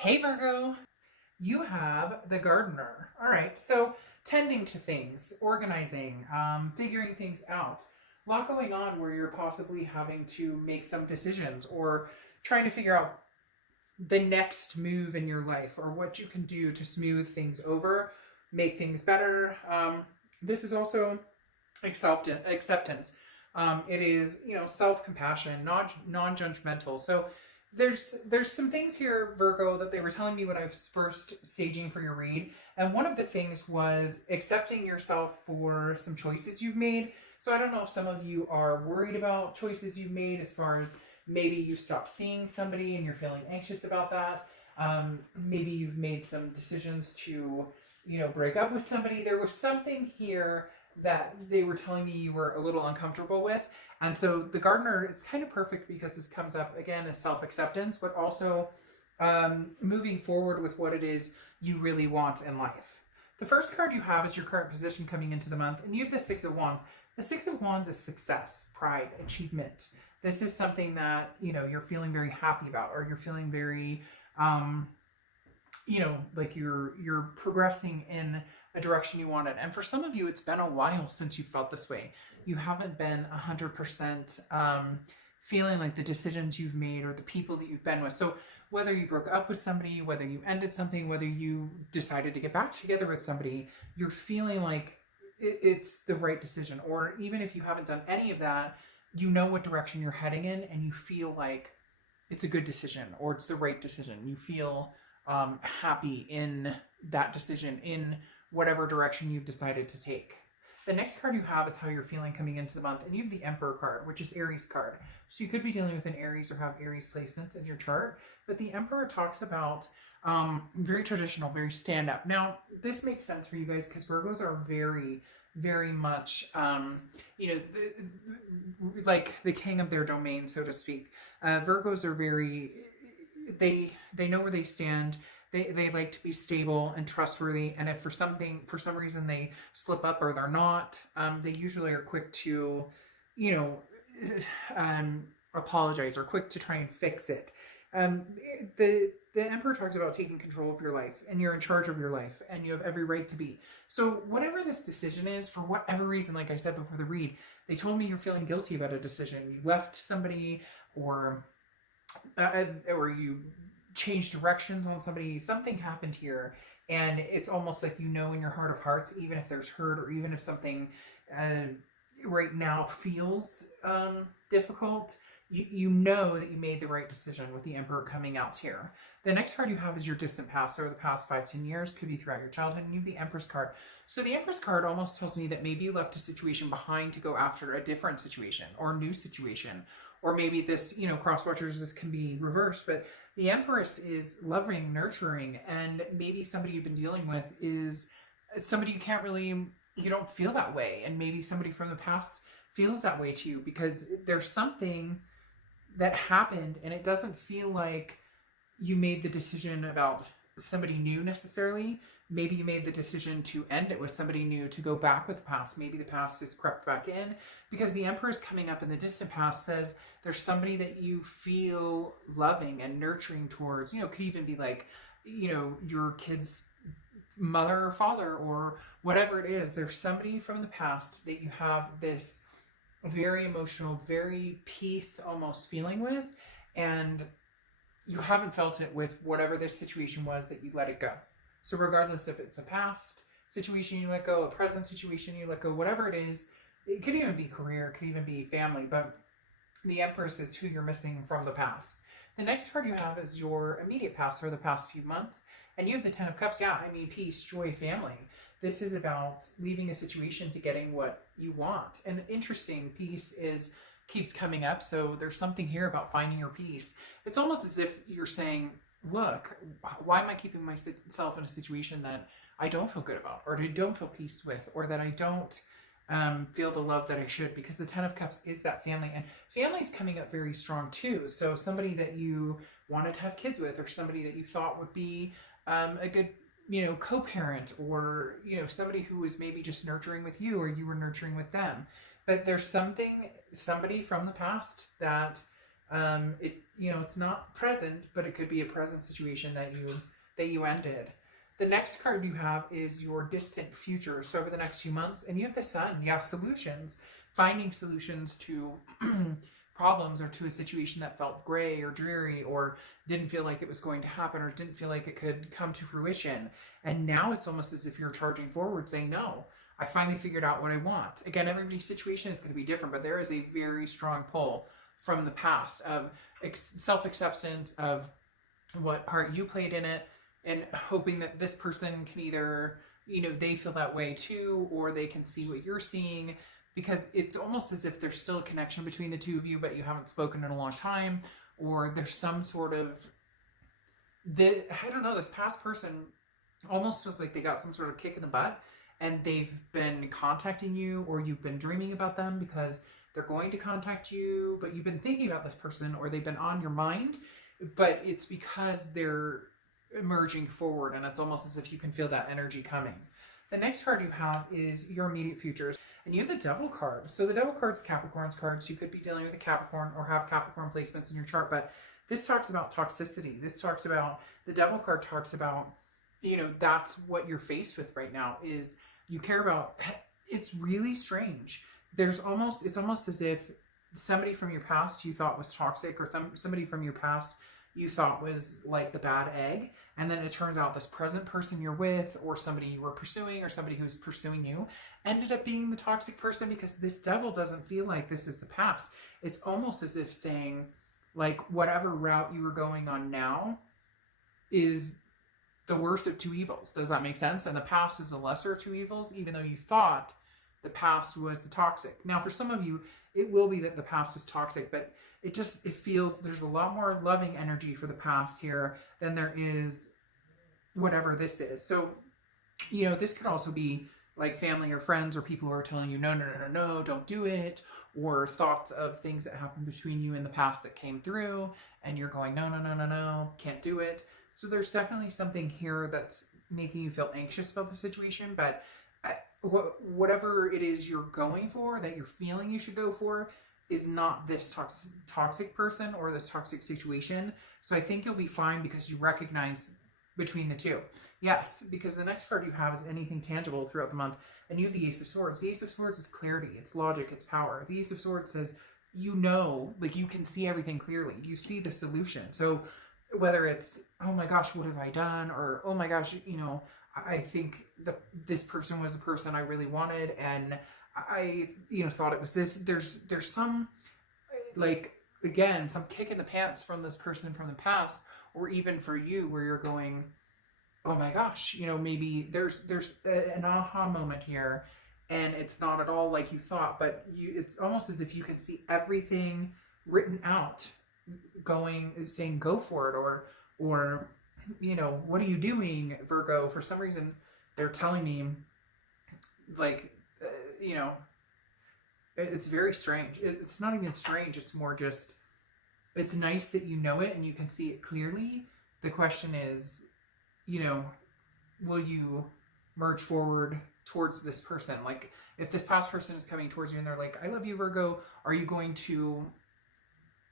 Hey Virgo, you have the gardener. All right, so tending to things, organizing, figuring things out. A lot going on where you're possibly having to make some decisions or trying to figure out the next move in your life or what you can do to smooth things over, make things better. This is also acceptance. It is, self compassion, not non judgmental. So there's some things here, Virgo, that they were telling me when I was first staging for your read, and one of the things was accepting yourself for some choices you've made. So I don't know if some of you are worried about choices you've made, as far as maybe you stopped seeing somebody and you're feeling anxious about that. Maybe you've made some decisions to, break up with somebody. There was something here that they were telling me you were a little uncomfortable with. And so the gardener is kind of perfect because this comes up again as self acceptance, but also moving forward with what it is you really want in life. The first card you have is your current position coming into the month, and you have the Six of Wands. The Six of Wands is success, pride, achievement. This is something that you're feeling very happy about, or you're feeling very um, like you're progressing in a direction you wanted. And for some of you, it's been a while since you felt this way. You haven't been 100% feeling like the decisions you've made or the people that you've been with. So whether you broke up with somebody, whether you ended something, whether you decided to get back together with somebody, you're feeling like it's the right decision. Or even if you haven't done any of that, you know what direction you're heading in, and you feel like it's a good decision or it's the right decision. You feel happy in that decision, in whatever direction you've decided to take. The next card you have is how you're feeling coming into the month, and you have the Emperor card, which is Aries card. So you could be dealing with an Aries or have Aries placements in your chart, but the Emperor talks about very traditional, very stand up. Now, this makes sense for you guys because Virgos are very, very much, like the king of their domain, so to speak. Virgos are very, they know where they stand. They like to be stable and trustworthy, and if for some reason they slip up or they're not, they usually are quick to, you know, apologize or quick to try and fix it. Um, the Emperor talks about taking control of your life, and you're in charge of your life, and you have every right to be. So whatever this decision is, for whatever reason, like I said before the read, they told me you're feeling guilty about a decision. You left somebody, or or you changed directions on somebody. Something happened here, and it's almost like in your heart of hearts, even if there's hurt or even if something uh, right now feels difficult, you know that you made the right decision with the Emperor coming out here. The next card you have is your distant past, or the past 5-10 years, could be throughout your childhood, and you have the Empress card. So the Empress card almost tells me that maybe you left a situation behind to go after a different situation or new situation, or maybe this, cross watchers, this can be reversed, but the Empress is loving, nurturing, and maybe somebody you've been dealing with is somebody you don't feel that way, and maybe somebody from the past feels that way to you because there's something that happened, and it doesn't feel like you made the decision about somebody new necessarily. Maybe you made the decision to end it with somebody new, to go back with the past. Maybe the past is crept back in, because the Emperor is coming up in the distant past, says there's somebody that you feel loving and nurturing towards. Could even be like, your kid's mother or father or whatever it is. There's somebody from the past that you have this very emotional, very peace almost feeling with, and you haven't felt it with whatever this situation was that you let it go. So regardless if it's a past situation you let go, a present situation you let go, whatever it is, it could even be career, it could even be family, but the Empress is who you're missing from the past. The next card you have is your immediate past, or the past few months, and you have the Ten of Cups. Yeah, I mean, peace, joy, family. This is about leaving a situation to getting what you want. And interesting, peace keeps coming up, so there's something here about finding your peace. It's almost as if you're saying, look, why am I keeping myself in a situation that I don't feel good about, or that I don't feel peace with, or that I don't feel the love that I should? Because the Ten of Cups is that family, and family is coming up very strong too. So somebody that you wanted to have kids with, or somebody that you thought would be a good, co-parent, or somebody who was maybe just nurturing with you, or you were nurturing with them. But there's somebody from the past that It's not present, but it could be a present situation that you ended. The next card you have is your distant future. So over the next few months, and you have the sun. Yeah, solutions, finding solutions to problems or to a situation that felt gray or dreary or didn't feel like it was going to happen or didn't feel like it could come to fruition. And now it's almost as if you're charging forward saying, no, I finally figured out what I want. Again, everybody's situation is going to be different, but there is a very strong pull from the past of self-acceptance of what part you played in it, and hoping that this person can either, they feel that way too, or they can see what you're seeing, because it's almost as if there's still a connection between the two of you, but you haven't spoken in a long time, or there's some sort of, I don't know, this past person almost feels like they got some sort of kick in the butt, and they've been contacting you, or you've been dreaming about them because they're going to contact you, but you've been thinking about this person, or they've been on your mind, but it's because they're emerging forward, and it's almost as if you can feel that energy coming. The next card you have is your immediate futures, and you have the Devil card. So the Devil card's Capricorn's card, so you could be dealing with a Capricorn or have Capricorn placements in your chart, but this talks about toxicity. This talks about, the Devil card talks about, that's what you're faced with right now, is you care about, it's really strange. It's almost as if somebody from your past you thought was toxic, or somebody from your past you thought was like the bad egg, and then it turns out this present person you're with, or somebody you were pursuing, or somebody who's pursuing you, ended up being the toxic person, because this Devil doesn't feel like this is the past. It's almost as if saying, like, whatever route you were going on now is the worst of two evils. Does that make sense? And the past is the lesser of two evils, even though you thought the past was the toxic. Now, for some of you, it will be that the past was toxic, but it feels there's a lot more loving energy for the past here than there is whatever this is. So, this could also be like family or friends, or people who are telling you, no, no, no, no, no, don't do it, or thoughts of things that happened between you in the past that came through, and you're going, no, no, no, no, no, can't do it. So there's definitely something here that's making you feel anxious about the situation, but whatever it is you're going for, that you're feeling you should go for, is not this toxic person or this toxic situation. So I think you'll be fine, because you recognize between the two. Yes, because the next card you have is anything tangible throughout the month, and you have the Ace of Swords. The Ace of Swords is clarity, it's logic, it's power. The Ace of Swords says, like, you can see everything clearly. You see the solution. So whether it's, oh my gosh, what have I done? Or, oh my gosh, I think this person was the person I really wanted, and I, thought it was this. There's some, like, again, some kick in the pants from this person from the past, or even for you, where you're going, oh my gosh, maybe there's an aha moment here, and it's not at all like you thought, but it's almost as if you can see everything written out, saying go for it, or what are you doing, Virgo? For some reason, they're telling me, like, it's very strange. It's not even strange. It's more just, it's nice that you know it and you can see it clearly. The question is, will you merge forward towards this person? Like, if this past person is coming towards you and they're like, I love you, Virgo, are you going to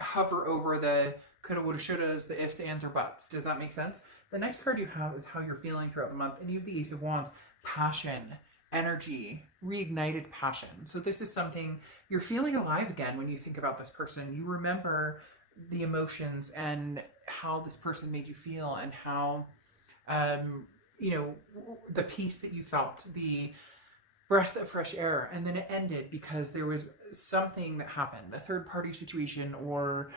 hover over the coulda, woulda, shouldas, the ifs, ands, or buts? Does that make sense? The next card you have is how you're feeling throughout the month, and you have the Ace of Wands, passion, energy, reignited passion. So this is something, you're feeling alive again when you think about this person. You remember the emotions and how this person made you feel, and how, the peace that you felt, the breath of fresh air, and then it ended because there was something that happened, a third party situation, or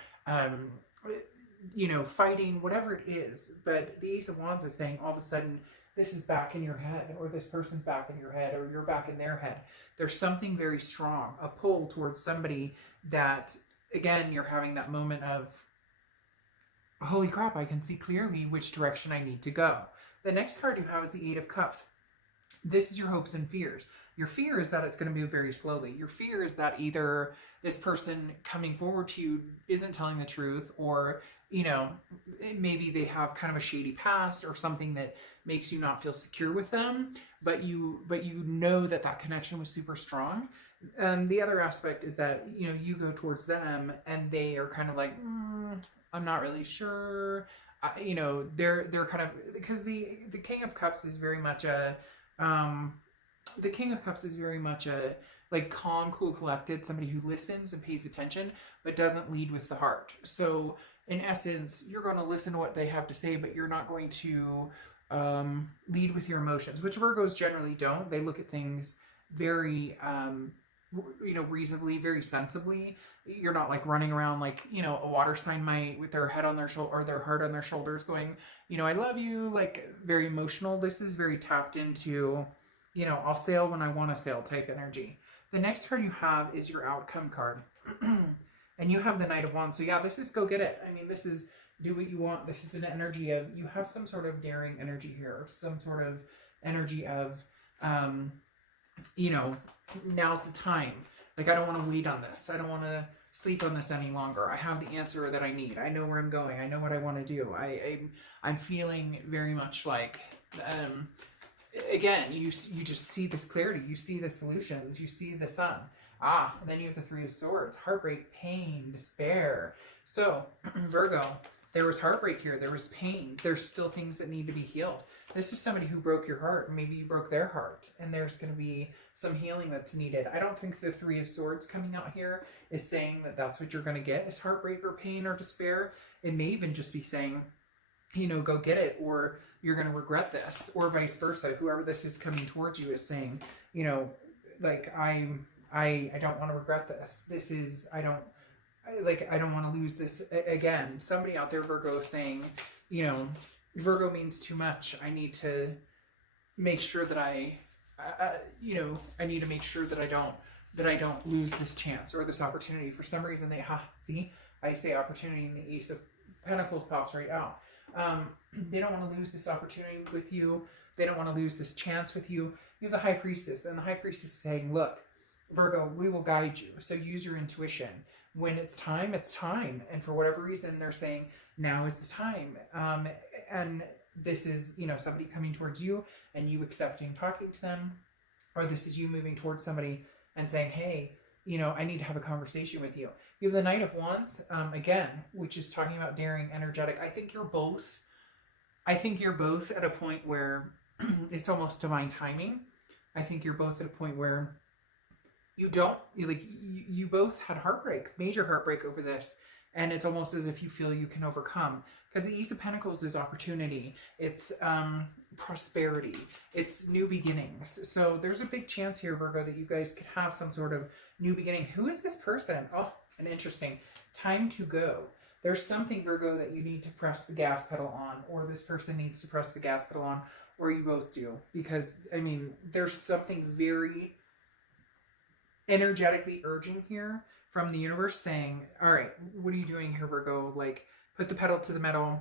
fighting, whatever it is. But the Ace of Wands is saying all of a sudden this is back in your head, or this person's back in your head, or you're back in their head. There's something very strong, a pull towards somebody that, again, you're having that moment of, holy crap, I can see clearly which direction I need to go. The next card you have is the Eight of Cups. This is your hopes and fears. Your fear is that it's going to move very slowly. Your fear is that either this person coming forward to you isn't telling the truth, or, maybe they have kind of a shady past or something that makes you not feel secure with them, but you know that connection was super strong. The other aspect is that, you go towards them and they are kind of like, I'm not really sure. They're kind of, because the King of Cups is very much um, the King of Cups is very much a like calm, cool, collected, somebody who listens and pays attention, but doesn't lead with the heart. So in essence, you're going to listen to what they have to say, but you're not going to lead with your emotions, which Virgos generally don't. They look at things very, reasonably, very sensibly. You're not like running around like, a water sign might with their head on their shoulder or their heart on their shoulders going, I love you, like very emotional. This is very tapped into, I'll sail when I want to sail type energy. The next card you have is your outcome card. And you have the Knight of Wands. So yeah, this is go get it. I mean, this is do what you want. This is an energy of, you have some sort of daring energy here, some sort of energy of, now's the time. Like, I don't want to wait on this. I don't want to sleep on this any longer. I have the answer that I need. I know where I'm going. I know what I want to do. I'm feeling very much like, again, you just see this clarity. You see the solutions. You see the sun. And then you have the Three of Swords. Heartbreak, pain, despair. So, Virgo, there was heartbreak here. There was pain. There's still things that need to be healed. This is somebody who broke your heart. Maybe you broke their heart. And there's going to be some healing that's needed. I don't think the Three of Swords coming out here is saying that that's what you're going to get is heartbreak or pain or despair. It may even just be saying, go get it, or you're going to regret this, or vice versa. Whoever this is coming towards you is saying, like, I don't want to regret this. This is, I don't want to lose this again. Somebody out there, Virgo, is saying, Virgo means too much. I need to make sure that I need to make sure that I don't lose this chance or this opportunity. For some reason, I say opportunity, and the Ace of Pentacles pops right out. They don't want to lose this opportunity with you. They don't want to lose this chance with you. You have the High Priestess, and the High Priestess is saying, look, Virgo, we will guide you. So use your intuition. When it's time, it's time. And for whatever reason, they're saying, now is the time. And this is, somebody coming towards you and you accepting talking to them. Or this is you moving towards somebody and saying, hey, I need to have a conversation with you. You have the Knight of Wands, again, which is talking about daring, energetic. I think you're both at a point where it's almost divine timing. I think you're both at a point where you both had heartbreak, major heartbreak over this. And it's almost as if you feel you can overcome. Because the Ace of Pentacles is opportunity. It's prosperity. It's new beginnings. So there's a big chance here, Virgo, that you guys could have some sort of new beginning. Who is this person? Oh, an interesting. Time to go. There's something, Virgo, that you need to press the gas pedal on. Or this person needs to press the gas pedal on. Or you both do. Because, there's something very energetically urging here from the universe saying, all right, what are you doing here, Virgo? Like, put the pedal to the metal.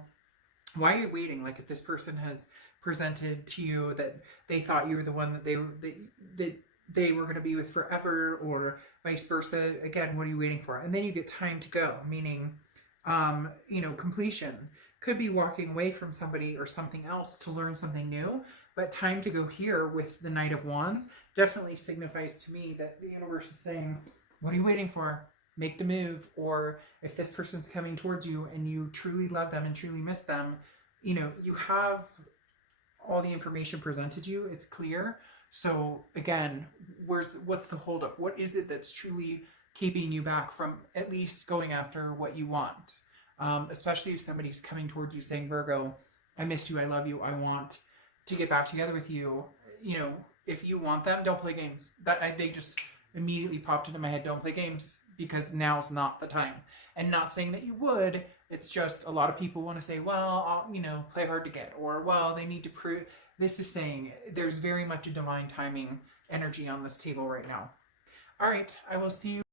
Why are you waiting? Like, if this person has presented to you that they thought you were the one that they were going to be with forever, or vice versa, again, what are you waiting for? And then you get time to go, meaning, completion. Could be walking away from somebody or something else to learn something new, but time to go here with the Knight of Wands definitely signifies to me that the universe is saying, what are you waiting for? Make the move. Or if this person's coming towards you and you truly love them and truly miss them, you have all the information presented to you. It's clear. So again, what's the holdup? What is it that's truly keeping you back from at least going after what you want? Especially if somebody's coming towards you saying, Virgo, I miss you. I love you. I want to get back together with you. If you want them, don't play games. They just immediately popped into my head. Don't play games, because now's not the time. And not saying that you would. It's just a lot of people want to say, well, I'll, play hard to get, or well, they need to prove. This is saying there's very much a divine timing energy on this table right now. All right, I will see you.